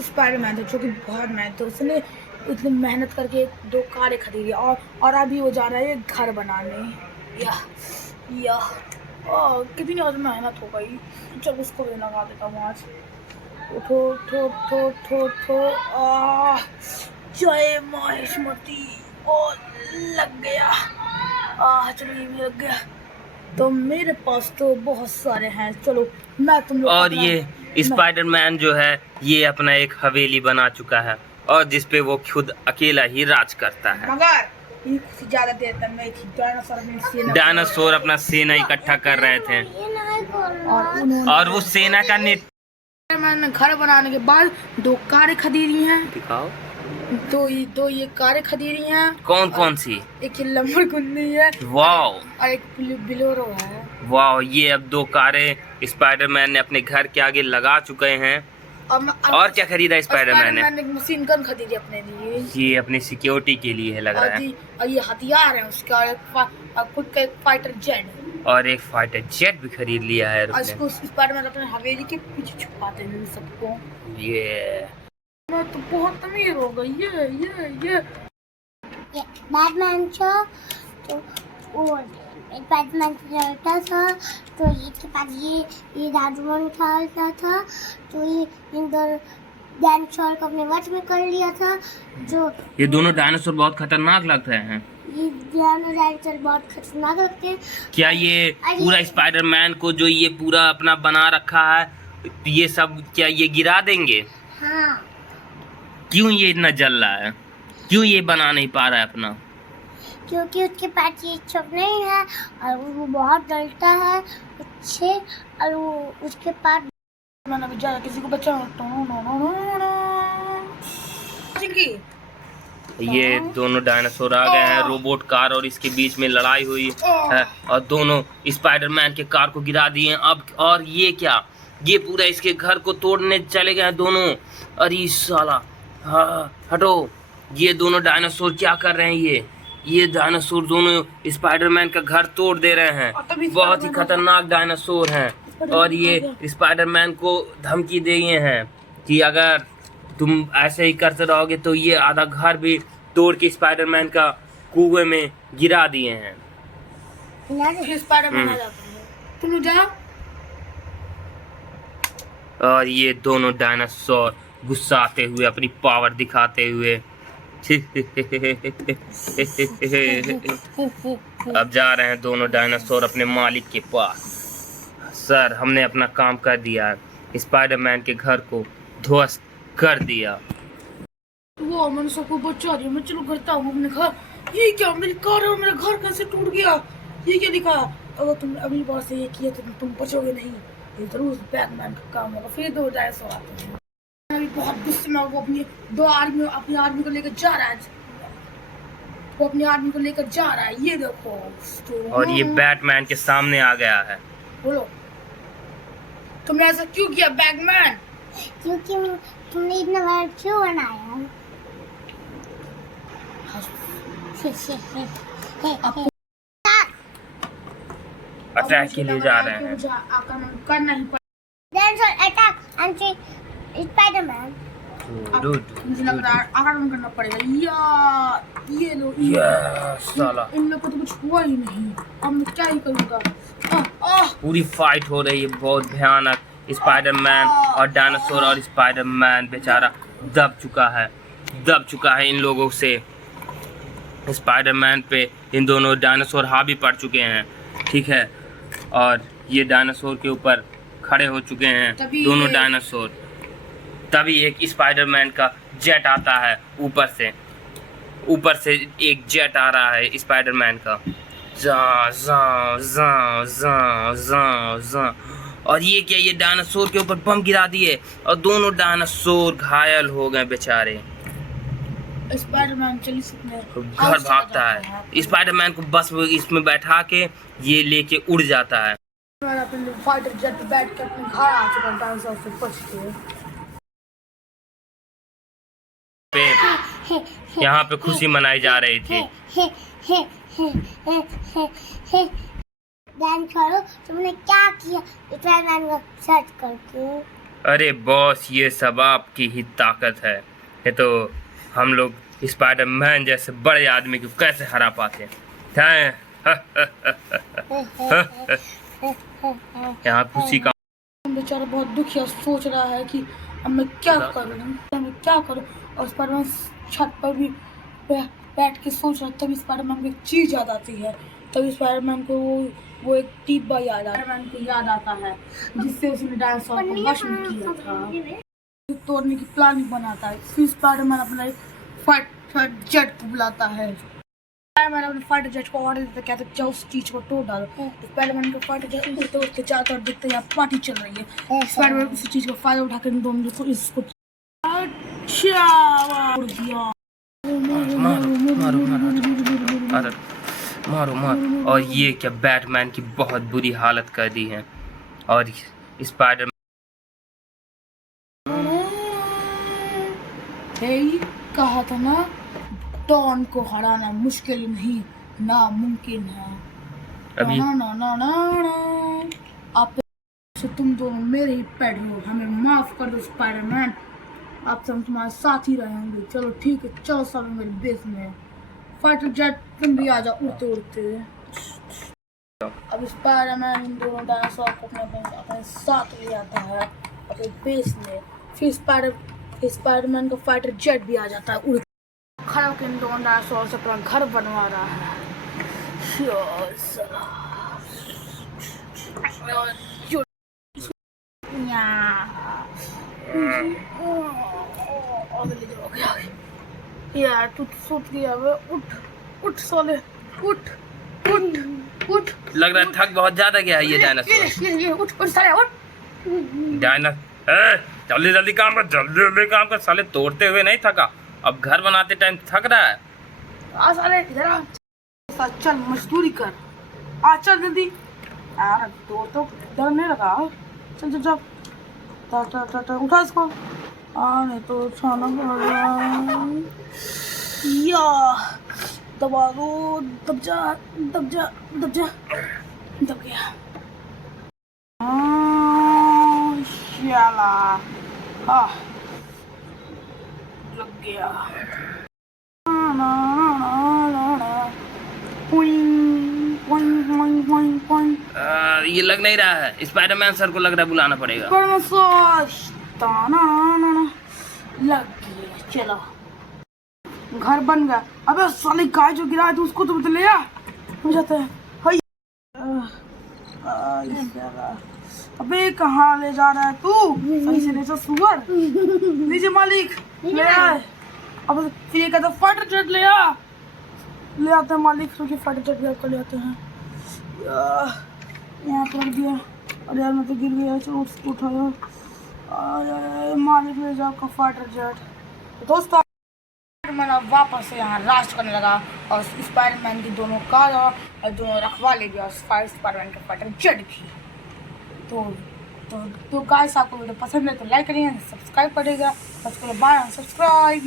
Spiderman था जो कि बहुत मेहनत, उसने इतनी मेहनत करके 2 कारें खरीदी और अभी वो जा रहा है घर बनाने। या कितनी ज़्यादा मेहनत हो गई। चल उसको भी लगा देता हूँ आज। उठो उठो उठो उठो उठो। जय महेशमती। ओ लग गया। चलो ये भी लग गया। तो मेरे पास तो बहुत सारे हैं। चलो मैं तुम लोग और ये स्पाइडरमैन जो है ये अपना एक हवेली बना चुका है और जिसपे वो खुद अकेला ही राज करता है। मगर ये कुछ ज्यादा देर तक नहीं थी। डायनासोर अपना सेना इकट्ठा कर रहे थे और वो सेना का मैंने घर बनाने के बाद 2 कारें खरीदी हैं। दिखाओ। दो ये कारें खरीदी हैं। कौन कौन सी? एक लंबरगिनी है। वाओ। और एक बोलेरो है। वाओ, ये अब 2 कारें स्पाइडरमैन ने अपने घर के आगे लगा चुके हैं। और क्या खरीदा स्पाइडरमैन ने? मशीन गन खरीदी अपने लिए। ये अपनी सिक्योरिटी के लिए है लग रहा है। और ये हथियार है उसका, खुद का एक फाइटर जेट। और एक फाइटर जेट भी खरीद लिया है। इसको स्पाइडरमैन अपने हवेली के पीछे छुपाते हैं सबको। ये मैं तो बहुत अमीर हो गई। ये बैटमैन था तो वो बैटमैन लड़ता था तो इसके पास ये राजवन था तो ये इन दोनों डायनासोर को अपने वश में कर लिया था। जो ये दोनों डायनासोर बहुत खतरनाक लगते हैं। ये दोनों डायनासोर बहुत खतरनाक लगते हैं। क्या ये पूरा स्पाइडरमैन को जो ये पूरा अपना बना रखा है ये सब क्या ये गिरा देंगे? हाँ। क्यों ये इतना जल रहा है? क्यों ये बना नहीं पा रहा है अपना? क्योंकि उसके पास ये छुप नहीं है और वो बहुत डरता है उससे और वो उसके पास मैंने अभी ज़्यादा किसी को बचा। ये दोनों डायनासोर आ गए हैं। रोबोट कार और इसके बीच में लड़ाई हुई है और दोनों स्पाइडरमैन के कार को गिरा दिए। अब और ये क्या, ये पूरा इसके घर को तोड़ने चले गए दोनों। अरे साला, हाँ हटो। ये दोनों डायनासोर क्या कर रहे हैं? ये डायनासोर दोनों स्पाइडरमैन का घर तोड़ दे रहे हैं। बहुत ही खतरनाक डायनासोर हैं और ये स्पाइडरमैन को धमकी दे गए हैं कि अगर तुम ऐसे ही करते रहोगे तो ये आधा घर भी तोड़ के स्पाइडरमैन का कुएं में गिरा दिए हैं। स्पाइडरमैन आ जाता है। तुम जाओ। और ये दोनों डायनासोर गुस्साते हुए अपनी पावर दिखाते हुए अब जा रहे हैं दोनों डायनासोर अपने मालिक के पास। सर, हमने अपना काम कर दिया है। स्पाइडरमैन के घर को ध्वस्त कर दिया। वो मैंने सबको बचा दिया। मैं चलो करता हूँ अपने घर। ये क्या, मेरी कार और मेरा घर कैसे टूट गया? ये क्या लिखा? अगर तुम अगली बार से ये किया तो तुम बचोगे नहीं। ये जरूर बैटमैन का काम होगा। फिर 2 डायनासोर आते हैं। अभी बहुत गुस्से में वो अपनी आर्मी को लेकर जा रहा है। ये देखो तो और ये बैटमैन के सामने आ गया है। बोलो, तुमने ऐसा क्यों किया बैटमैन? क्योंकि तुमने इतना बड़ा क्यों बनाया? अटैक के लिए जा रहे हैं। करना ही डायनासोर अटैक एंटी स्पाइडरमैन। मुझे लग रहा है आक्रमण करना पड़ेगा। ये लो। साला, इन लोग को तो कुछ हुआ ही नहीं। अब मैं क्या ही करूँगा? पूरी फाइट हो रही है बहुत भयानक। स्पाइडरमैन और डायनासोर और स्पाइडरमैन बेचारा दब चुका है इन लोगों से। स्पाइडरमैन पे इन दोनों डायनासोर हावी पड़ चुके हैं, ठीक है। और ये डायनासोर के ऊपर खड़े हो चुके हैं दोनों डायनासोर। तभी एक स्पाइडरमैन का जेट आता है ऊपर से एक जेट आ रहा है स्पाइडरमैन का। जा जा जा जा जा जा। और ये क्या, ये डायनासोर के ऊपर बम गिरा दिए और दोनों डायनासोर घायल हो गए बेचारे। स्पाइडरमैन घर भागता है। स्पाइडरमैन को बस इसमें बैठा के ये लेके उड़ जाता है। फाइटर जेट पे बैठ के अपने घर आ चुका डायनासोर से बच के। यहाँ पे खुशी मनाई जा रही थी। डायनासोर तुमने क्या किया स्पाइडरमैन को सर्च करके? अरे बॉस, ये सब आपकी ही ताकत है। ये तो हम लोग स्पाइडरमैन जैसे बड़े आदमी को कैसे हरा पाते हैं। यहाँ खुशी का बेचारा बहुत दुखी और सोच रहा है कि अब मैं क्या करूं। और स्पाइडरमैन छत पर भी बैठ के सोच रहा है। तभी स्पाइडरमैन को एक चीज याद आती है। तभी स्पाइडरमैन को वो एक डिब्बा स्पाइडरमैन को याद आता है जिससे उसने डायनासोर को वश में किया था। तोड़ने की प्लानिंग बनाता है। फिर स्पाइडरमैन अपना एक फाइटर जेट को बुलाता है। स्पाइडरमैन अपने फाइटर जेट को ऑर्डर देता है, कहता है जाओ उस चीज को तोड़ डालो। स्पाइडरमैन का फाइटर जेट उड़ते उड़ते जाता और देखते यहाँ पार्टी चल रही है। स्पाइडरमैन उसी चीज का फायदा उठाकर इन दोनों को इसको मारो। और ये क्या बैटमैन की बहुत बुरी हालत कर दी है। और स्पाइडर कहा था ना, डॉन को हराना मुश्किल नहीं नामुमकिन है। अभी आप तो तुम दोनों मेरे ही पेट हो। हमें माफ कर दो स्पाइडरमैन, आप तो हम तुम्हारे साथ ही रहेंगे। चलो ठीक है, चलो सब मेरे बेस में। फाइटर जेट तुम भी आ जाओ उड़ते उड़ते। अब स्पाइडरमैन इन दोनों डायनासोर को अपने साथ ले आता है अपने बेस में। फिर स्पाइडरमैन का फाइटर जेट भी आ जाता है उड़ खड़ा होकर इन दोनों डायनासोर से अपना घर बनवा रहा है। यार तू सूत गया। उठ साले, उठ। लग रहा है थक बहुत ज्यादा गया है ये डायनासोर। उठ साले, उठ। जल्दी काम कर। साले तोड़ते हुए नहीं थका, अब घर बनाते टाइम थक रहा है। आ साले इधर आ, चल मजदूरी कर। आ चल जल्दी। यार तो डर नहीं लगा। चल उठा इसको। नहीं तो उठाना पड़ेगा। या दबा दो। दब गया। शाला लग गया। ये लग नहीं रहा है। स्पाइडरमैन सर को लग रहा है बुलाना पड़ेगा। लग गया। चलो घर बन गया। अबे साले गाय जो गिरा है तो उसको तो ले आ। हो जाता है। अबे कहाँ ले जा रहा है तू? सही से ले जा सुअर। लीजिए मालिक, ले आए। अब फिर ये कहता फाइटर जेट ले आते हैं मालिक। फाइटर जेट भी आपको ले आते हैं। यहाँ पर रख दिया। अरे यार मैं तो गिर गया। चलो उसको उठाया। मालिक ले जाओ का फाइटर जेट। दोस्तों मैंने वापस से यहाँ राज करने लगा और स्पाइडरमैन की दोनों कार और दोनों रखवाले भी और स्पाइडरमैन का फाइटर जेट भी। तो गाइस आपको वीडियो पसंद है तो लाइक करिएगा, सब्सक्राइब करिएगा। सब्सक्राइब।